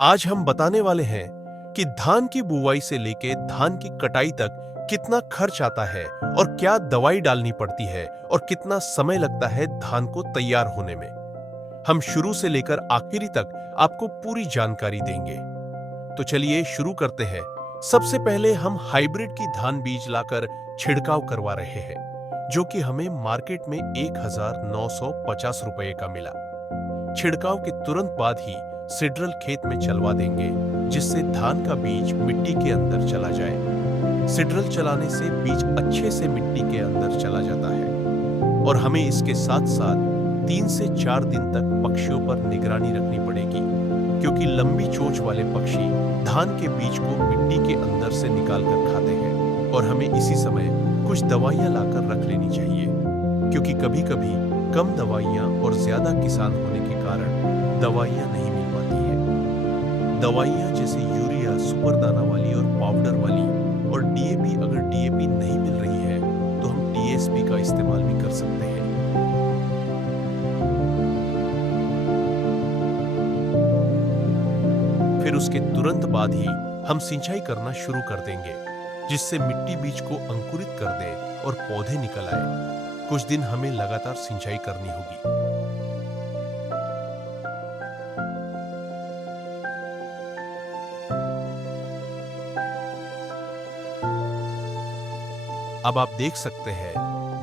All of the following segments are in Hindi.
आज हम बताने वाले हैं कि धान की बुवाई से लेके धान की कटाई तक कितना खर्च आता है और क्या दवाई डालनी पड़ती है और कितना समय लगता है धान को तैयार होने में। हम शुरू से लेकर आखिरी तक आपको पूरी जानकारी देंगे। तो चलिए शुरू करते हैं। सबसे पहले हम हाइब्रिड की धान बीज लाकर छिड़काव करवा रहे हैं, जो कि हमें मार्केट में 1950 रुपए का मिला। छिड़काव के तुरंत बाद ही सिड्रल खेत में चलवा देंगे, जिससे धान का बीज मिट्टी के अंदर चला जाए। सिड्रल चलाने से बीज अच्छे से मिट्टी के अंदर चला जाता है और हमें इसके साथ साथ 3 से 4 दिन तक पक्षियों पर निगरानी रखनी पड़ेगी, क्योंकि लंबी चोंच वाले पक्षी धान के बीज को मिट्टी के अंदर से निकाल कर खाते हैं और हमें इसी समय कुछ दवाइयां लाकर रख लेनी चाहिए, क्योंकि कभी-कभी कम दवाइयां और ज्यादा किसान होने के कारण दवाइयां नहीं मिल पाती है। दवाइयां जैसे यूरिया, सुपर दाना वाली और पाउडर वाली और डीएपी, अगर डीएपी नहीं मिल रही है तो हम टीएसपी का इस्तेमाल भी कर सकते हैं। फिर उसके तुरंत बाद ही हम सिंचाई करना शुरू कर देंगे, जिससे मिट्टी बीज को अंकुरित कर दे और पौधे निकल आए। कुछ दिन हमें लगातार सिंचाई करनी होगी। अब आप देख सकते हैं,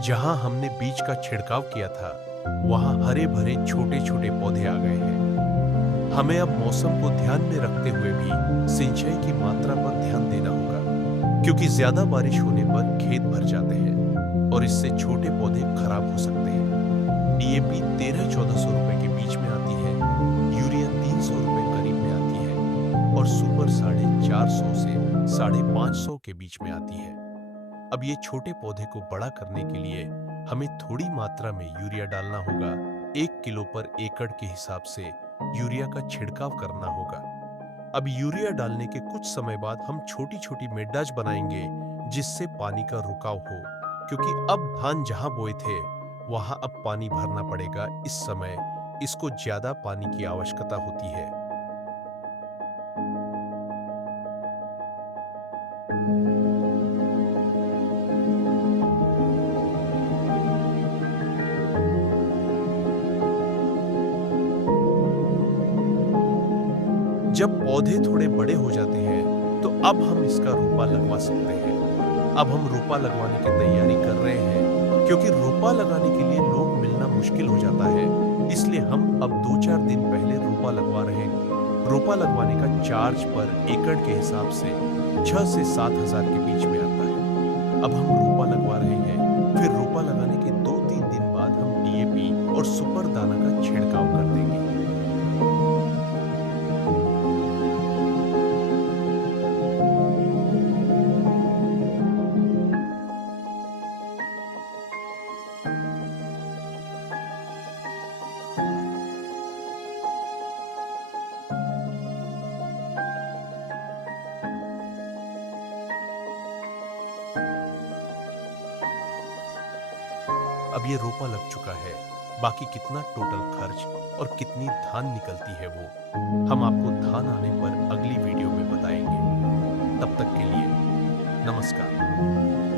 जहां हमने बीज का छिड़काव किया था, वहां हरे भरे छोटे छोटे पौधे आ गए हैं। हमें अब मौसम को ध्यान में रखते हुए भी सिंचाई की मात्रा पर ध्यान देना होगा, क्योंकि ज्यादा बारिश होने पर खेत भर जाते हैं और इससे छोटे पौधे खराब हो सकते हैं। डीएपी 1300-1400 रुपए के बीच में आती है, यूरिया 300 रुपए करीब में आती है और सुपर 450 से 550 के बीच में आती है। अब ये छोटे पौधे को बड़ा करने के लिए हमें थोड़ी मात्रा में यूरिया डालना होगा। 1 किलो पर एकड़ के हिसाब से यूरिया का छिड़काव करना होगा। अब यूरिया डालने के कुछ समय बाद हम छोटी छोटी मेड्डाज बनाएंगे, जिससे पानी का रुकाव हो, क्योंकि अब धान जहां बोए थे वहां अब पानी भरना पड़ेगा। इस समय इसको ज्यादा पानी की आवश्यकता होती है। जब पौधे थोड़े बड़े हो जाते हैं तो अब हम इसका रोपा लगवा सकते हैं। अब हम रोपा लगवाने की तैयारी कर रहे हैं, क्योंकि रोपा लगाने के लिए लोग मिलना मुश्किल हो जाता है। इसलिए हम अब 2-4 दिन पहले रोपा लगवा रहे हैं। रोपा लगवाने का चार्ज पर एकड़ के हिसाब से 6 से 7 हजार के बीच में आता है। अब हम रोपा लगवा रहे हैं, फिर रोपा लगाने के 2-3 दिन बाद हम डीएपी और सुपर दाना का छिड़काव कर देंगे। अब ये रोपा लग चुका है। बाकी कितना टोटल खर्च और कितनी धान निकलती है वो हम आपको धान आने पर अगली वीडियो में बताएंगे। तब तक के लिए नमस्कार।